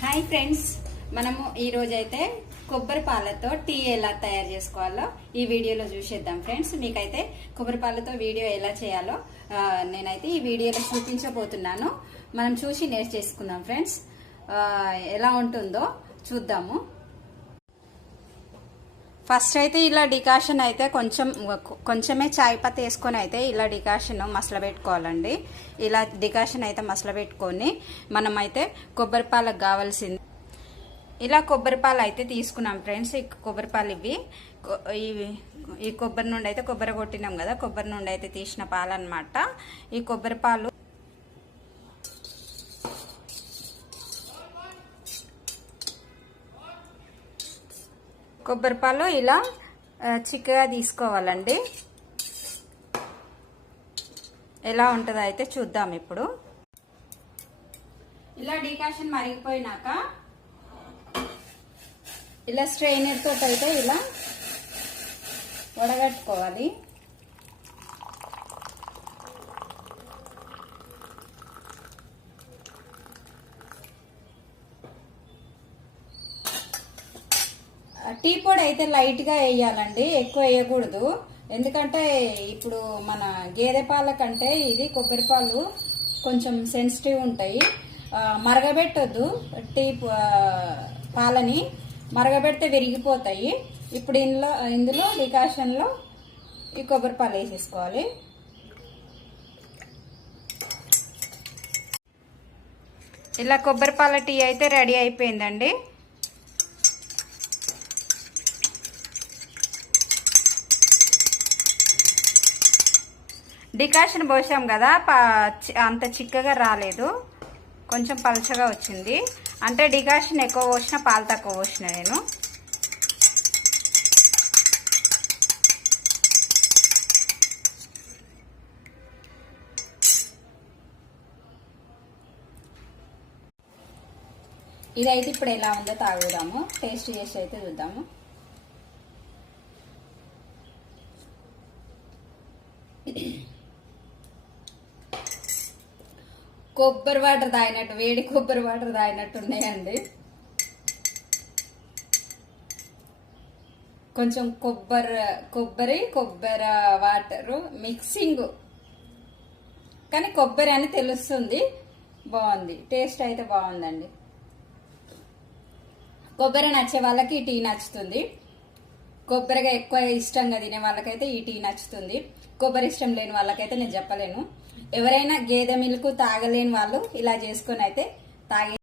Hi friends, మనము ఈ రోజైతే కొబ్బరి పాలతో టీ ఎలా తయారు చేసుకోవాలో ఈ వీడియోలో చూసేద్దాం ఫ్రెండ్స్. మీకైతే కొబ్బరి పాలతో వీడియో ఎలా చేయాలో నేనైతే ఈ వీడియోలో చూపించబోతున్నాను. మనం చూసి నేర్చేసుకుందాం ఫ్రెండ్స్. ఎలా ఉంటుందో చూద్దాము. ఫస్ట్ అయితే ఇలా డికాషన్ అయితే కొంచెమే చాయ్ పత్తి వేసుకొని అయితే ఇలా డికాషన్ మసల పెట్టుకోవాలండి. ఇలా డికాషన్ అయితే మసల పెట్టుకొని మనమైతే కొబ్బరి పాలకు కావాల్సింది ఇలా కొబ్బరి పాలు అయితే తీసుకున్నాం ఫ్రెండ్స్. ఈ కొబ్బరి పాలు ఈ కొబ్బరి నుండి అయితే కొబ్బరి కొట్టినాం కదా, కొబ్బరి నుండి అయితే తీసిన పాలు అన్నమాట. ఈ కొబ్బరి పాలు ఇలా చిక్కగా తీసుకోవాలండి. ఎలా ఉంటుందో అయితే చూద్దాం ఇప్పుడు. ఇలా డికాషన్ మరిగిపోయినాక ఇలా స్ట్రైనర్ తోటి అయితే ఇలా వడగట్టుకోవాలి. టీ పొడి అయితే లైట్ గా వేయాలండి, ఎక్కువ వేయకూడదు. ఎందుకంటే ఇప్పుడు మన గేదె పాల కంటే ఇది కొబ్బరి పాలు కొంచెం సెన్సిటివ్ ఉంటాయి. మరగబెట్టొద్దు, టీ పాలని మరగబెడితే విరిగిపోతాయి. ఇప్పుడు ఇందులో డికాషన్ లో ఈ కొబ్బరి పాలు వేసేసుకోవాలి. ఇలా కొబ్బరి పాల టీ అయితే రెడీ అయిపోయిందండి. డికాషన్ పోసాం కదా, అంత చిక్కగా రాలేదు, కొంచెం పలచగా వచ్చింది. అంటే డికాషన్ ఎక్కువ పోసిన, పాలు తక్కువ పోసిన నేను. ఇదైతే ఇప్పుడు ఎలా ఉందో తాగుదాము, టేస్ట్ చేసి అయితే చూద్దాము. కొబ్బరి వాటర్ తాగినట్టు, వేడి కొబ్బరి వాటర్ తాగినట్టు ఉన్నాయండి. కొంచెం కొబ్బరి వాటరు మిక్సింగ్, కానీ కొబ్బరి అని తెలుస్తుంది. బాగుంది, టేస్ట్ అయితే బాగుందండి. కొబ్బరి నచ్చే వాళ్ళకి ఈ టీ నచ్చుతుంది. కొబ్బరిగా ఎక్కువ ఇష్టంగా తినే వాళ్ళకైతే ఈ టీ నచ్చుతుంది. కొబ్బరి ఇష్టం లేని వాళ్ళకైతే నేను చెప్పలేను. ఎవరైనా గేదె మిల్క్ తాగలేని వాళ్ళు ఇలా చేసుకొని అయితే తాగే